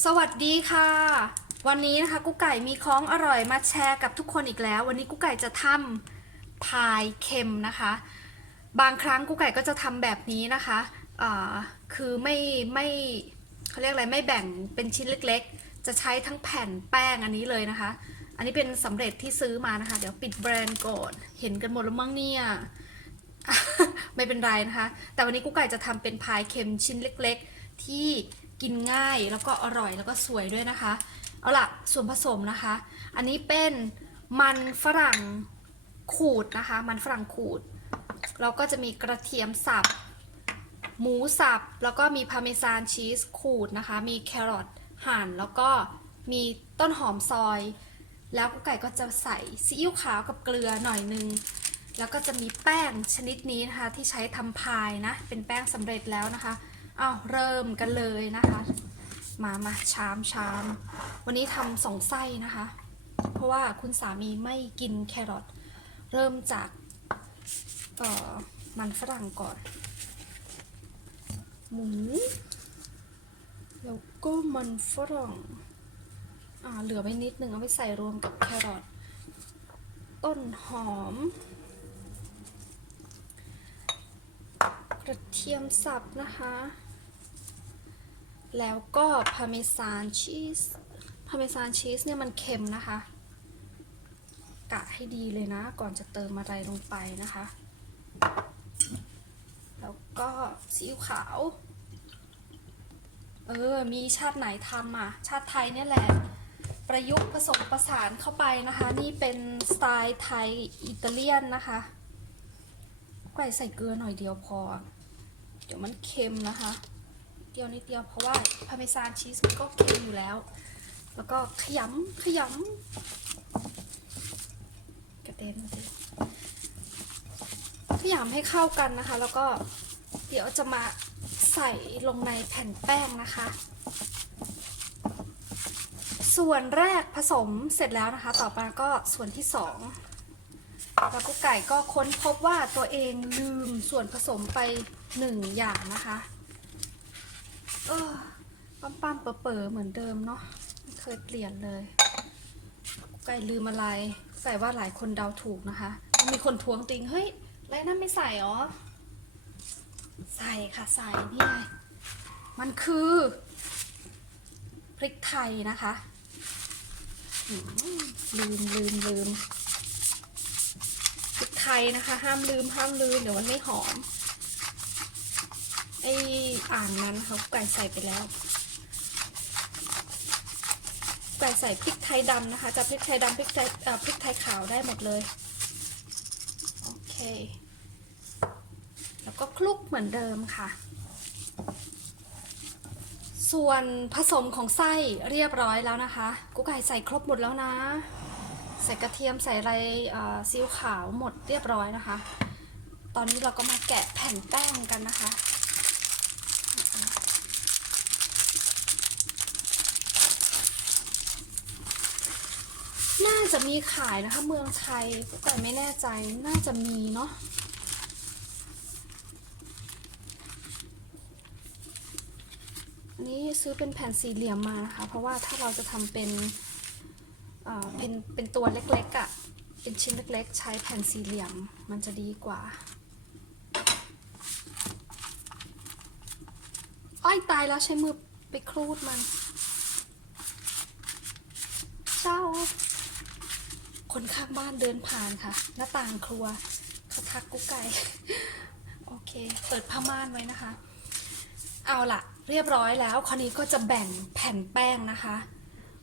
สวัสดีค่ะ วันนี้นะคะกุ๊กไก่มีของอร่อยมาแชร์กับทุกคนอีกแล้ว วันนี้กุ๊กไก่จะทำพายเค็มนะคะ บางครั้งกุ๊กไก่ก็จะทำแบบนี้นะคะคือไม่ไม่เขาเรียกอะไรไม่แบ่งเป็นชิ้นเล็กๆ จะใช้ทั้งแผ่นแป้งอันนี้เลยนะคะ อันนี้เป็นสำเร็จที่ซื้อมานะคะ เดี๋ยวปิดแบรนด์ก่อนเห็นกันหมดแล้วมั้งเนี่ยไม่เป็นไรนะคะ แต่วันนี้กุ๊กไก่จะทำเป็นพายเค็มชิ้นเล็ก ๆ ที่ กินง่ายแล้วก็อร่อยแล้วก็สวยด้วยนะคะ เอาล่ะส่วนผสมนะคะ อันนี้เป็นมันฝรั่งขูดนะคะ มันฝรั่งขูดแล้วก็จะมีกระเทียมสับ หมูสับ แล้วก็มีพาเมซานชีสขูดนะคะ มีแครอทหั่น แล้วก็มีต้นหอมซอย แล้วกุ๊กไก่ก็จะใส่ซีอิ๊วขาวกับเกลือหน่อยนึง แล้วก็จะมีแป้งชนิดนี้นะคะ ที่ใช้ทำพายนะ เป็นแป้งสำเร็จแล้วนะคะ เอาเริ่มกันเลยนะคะ มามาชามชามวันนี้ทำสองไส้นะคะ เพราะว่าคุณสามีไม่กินแครอทเริ่มจากมันฝรั่งก่อน หมู แล้วก็มันฝรั่งอ่าเหลือไว้นิดนึงเอาไปใส่รวมกับแครอทต้นหอม กระเทียมสับนะคะ แล้วก็พาเมซานชีสพาเมซานชีสเนี่ยมันเค็มนะคะ กะให้ดีเลยนะ ก่อนจะเติมอะไรลงไปนะคะ แล้วก็ซีอิ๊วขาว เออ มีชาติไหนทำอะ ชาติไทยเนี่ยแหละ ประยุกต์ผสมประสานเข้าไปนะคะ นี่เป็นสไตล์ไทยอิตาเลียนนะคะไก่ใส่เกลือหน่อยเดียวพอ เดี๋ยวมันเค็มนะคะ เดียวนิดเดียวเพราะว่าพาเมซานชีสมันก็เค็มอยู่แล้ว แล้วก็ขยำขยำกระเด็นขยำให้เข้ากันนะคะ แล้วก็เดี๋ยวจะมาใส่ลงในแผ่นแป้งนะคะ ส่วนแรกผสมเสร็จแล้วนะคะ ต่อมาก็ส่วนที่สองแล้วก็ไก่ก็ค้นพบว่าตัวเองลืมส่วนผสมไปหนึ่งอย่างนะคะ เออปั้มปั้มเป๋อเป๋อเหมือนเดิมเนาะไม่เคยเปลี่ยนเลยไก่ลืมอะไร ใส่ว่าหลายคนเดาถูกนะคะ มีคนทวงติง เฮ้ยไรนั่นไม่ใส่หรอ ใส่ค่ะใส่นี่ไงมันคือพริกไทยนะคะลืมลืมลืมพริกไทยนะคะ ห้ามลืมห้ามลืมเดี๋ยวมันไม่หอม ไอ้อ่างนั้นเขาไก่ใส่ไปแล้ว ไก่ใส่พริกไทยดำนะคะจะพริกไทยดำพริกไทยพริกไทยขาวได้หมดเลย โอเค แล้วก็คลุกเหมือนเดิมค่ะ ส่วนผสมของไส้เรียบร้อยแล้วนะคะ กุ๊กไก่ใส่ครบหมดแล้วนะ ใส่กระเทียมใส่อะไรซีอิ๊วขาวหมดเรียบร้อยนะคะ ตอนนี้เราก็มาแกะแผ่นแป้งกันนะคะ น่าจะมีขายนะคะ เมืองไทยแต่ไม่แน่ใจน่าจะมีเนาะอันนี้ซื้อเป็นแผ่นสี่เหลี่ยมมานะคะ เพราะว่าถ้าเราจะทำเป็นอ่อเป็นเป็นตัวเล็กๆอะ่ะ เป็นชิ้นเล็กๆ ใช้แผ่นสี่เหลี่ยมมันจะดีกว่าอ้อยตายแล้วใช้มือไปครูดมัน เจ้า คนข้างบ้านเดินผ่านค่ะ หน้าต่างครัวเขาทักกุ๊กไก่ โอเค เปิดผ้าม่านไว้นะคะ เอาล่ะเรียบร้อยแล้ว คราวนี้ก็จะแบ่งแผ่นแป้งนะคะ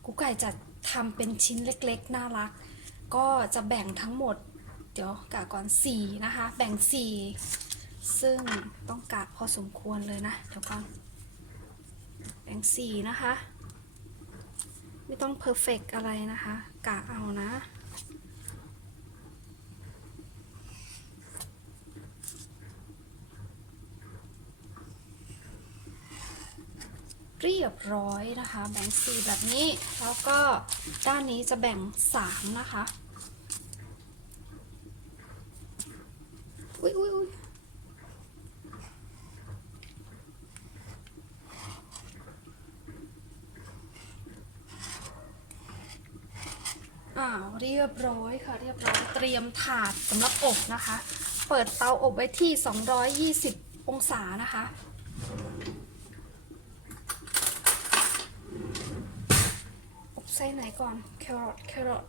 กุ๊กไก่จะทำเป็นชิ้นเล็กๆ น่ารัก ก็จะแบ่งทั้งหมด เดี๋ยวกะก่อนสี่นะคะ แบ่งสี่ซึ่งต้องกะพอสมควรเลยนะ เดี๋ยวก่อน แบ่งสี่นะคะ ไม่ต้องเพอร์เฟกอะไรนะคะ กะเอานะ เรียบร้อยนะคะ แบ่งสี่แบบนี้ แล้วก็ด้านนี้จะแบ่งสามนะคะอุ้ยอุ้าเรียบร้อยค่ะเรียบร้อยเตรียมถาดสำหรับอบนะคะ เปิดเตาอบไว้ที่ 220 องศานะคะ ส้ไหนก่อน แครอท แครอท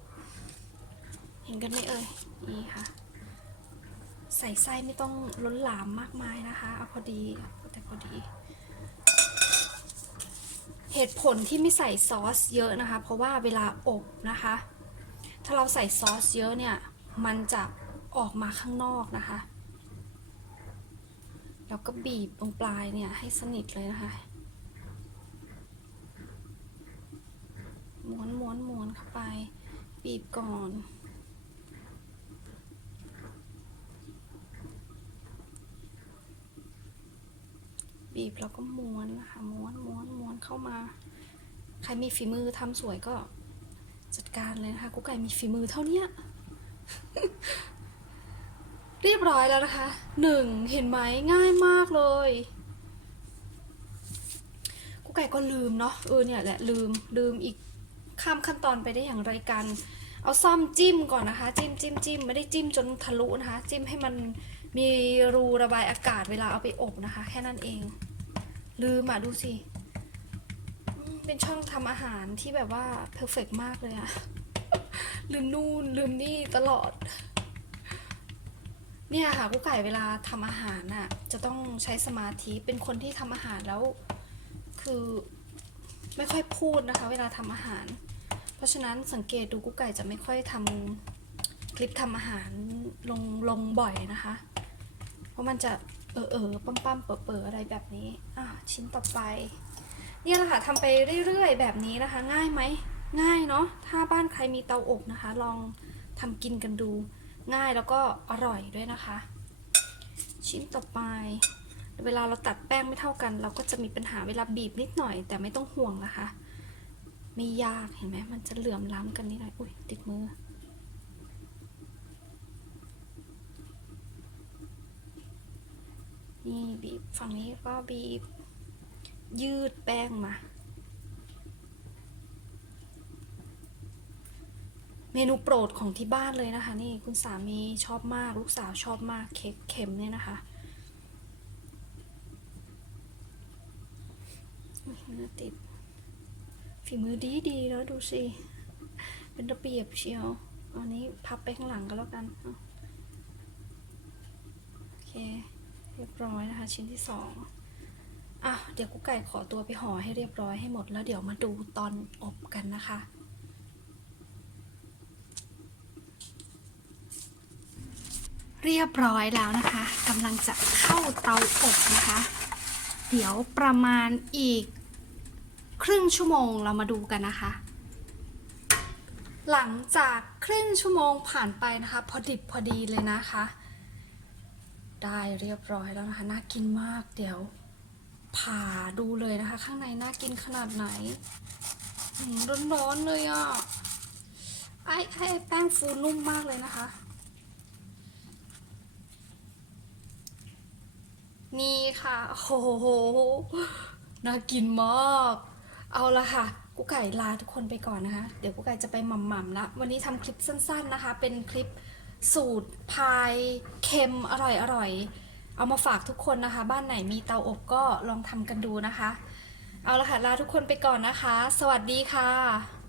เห็นกันไหมเอ่ย นี่ค่ะ ใส่ไส้ไม่ต้องล้นหลามมากมายนะคะ เอาพอดี แต่พอดี เหตุผลที่ไม่ใส่ซอสเยอะนะคะ เพราะว่าเวลาอบนะคะ ถ้าเราใส่ซอสเยอะเนี่ย มันจะออกมาข้างนอกนะคะ แล้วก็บีบตรงปลายเนี่ยให้สนิทเลยนะคะ ม้วนม้วนม้วน เข้าไป บีบก่อน บีบแล้วก็ม้วนนะคะม้วนม้วนม้วนเข้ามา ใครมีฝีมือทำสวยก็จัดการเลยนะคะกุ๊กไก่มีฝีมือเท่าเนี้ยเรียบร้อยแล้วนะคะหนึ่งเห็นไหมง่ายมากเลยกุ๊กไก่ก็ลืมเนาะเออเนี่ยแหละลืมลืมอีก ข้ามขั้นตอนไปได้อย่างไรกัน เอาซ่อมจิ้มก่อนนะคะ จิ้มจิ้มจิ้มไม่ได้จิ้มจนทะลุนะคะ จิ้มให้มันมีรูระบายอากาศเวลาเอาไปอบนะคะ แค่นั้นเอง ลืมอะดูสิ เป็นช่องทำอาหารที่แบบว่าเพอร์เฟกมากเลยอะลืมนู่นลืมนี่ตลอด เนี่ยค่ะกุ๊กไก่เวลาทำอาหารน่ะ จะต้องใช้สมาธิเป็นคนที่ทำอาหารแล้ว คือไม่ค่อยพูดนะคะ เวลาทำอาหาร เพราะฉะนั้นสังเกตดูกุ๊กไก่จะไม่ค่อยทำคลิปทำอาหารลงลงบ่อยนะคะ เพราะมันจะเออเออปั๊มปั๊มเป๋อเป๋ออะไรแบบนี้อะชิ้นต่อไป เนี่ยแหละค่ะทำไปเรื่อยๆแบบนี้นะคะ ง่ายไหมง่ายเนาะถ้าบ้านใครมีเตาอบนะคะ ลองทำกินกันดูง่ายแล้วก็อร่อยด้วยนะคะ ชิ้นต่อไป เวลาเราตัดแป้งไม่เท่ากัน เราก็จะมีปัญหาเวลาบีบนิดหน่อย แต่ไม่ต้องห่วงนะคะ ไม่ยากเห็นไหมมันจะเหลื่อมล้ำกันนิดหน่อยอุ้ยติดมือ นี่บีบฝั่งนี้ก็บีบ ยืดแป้งมา เมนูโปรดของที่บ้านเลยนะคะ นี่คุณสามีชอบมากลูกสาวชอบมากเค้กเค็มเนี่ยนะคะอุ๊ยเนื้อติด ฝีมือดีดีๆแล้วดูสิ เป็นระเบียบเชียวอันนี้พับไปข้างหลังก็แล้วกันโอเค เรียบร้อยนะคะ ชิ้นที่สองอะเดี๋ยวกุ๊กไก่ขอตัวไปห่อให้เรียบร้อยให้หมดแล้วเดี๋ยวมาดูตอนอบกันนะคะเรียบร้อยแล้วนะคะกำลังจะเข้าเตาอบนะคะ เดี๋ยวประมาณอีก ครึ่งชั่วโมงเรามาดูกันนะคะ หลังจากครึ่งชั่วโมงผ่านไปนะคะ พอดิบพอดีเลยนะคะ ได้เรียบร้อยแล้วนะคะ น่ากินมากเดี๋ยวผ่าดูเลยนะคะ ข้างในน่ากินขนาดไหนร้อนๆเลยอะไอ้ไอ้แป้งฟูนุ่มมากเลยนะคะ นี่ค่ะ โอ้โห น่ากินมาก เอาละค่ะกุ๊กไก่ลาทุกคนไปก่อนนะคะ เดี๋ยวกุ๊กไก่จะไปหม่ำๆละวันนี้ทำคลิปสั้นๆนะคะ เป็นคลิปสูตรพายเค็มอร่อยๆ เอามาฝากทุกคนนะคะ บ้านไหนมีเตาอบก็ลองทำกันดูนะคะ เอาละค่ะลาทุกคนไปก่อนนะคะ สวัสดีค่ะ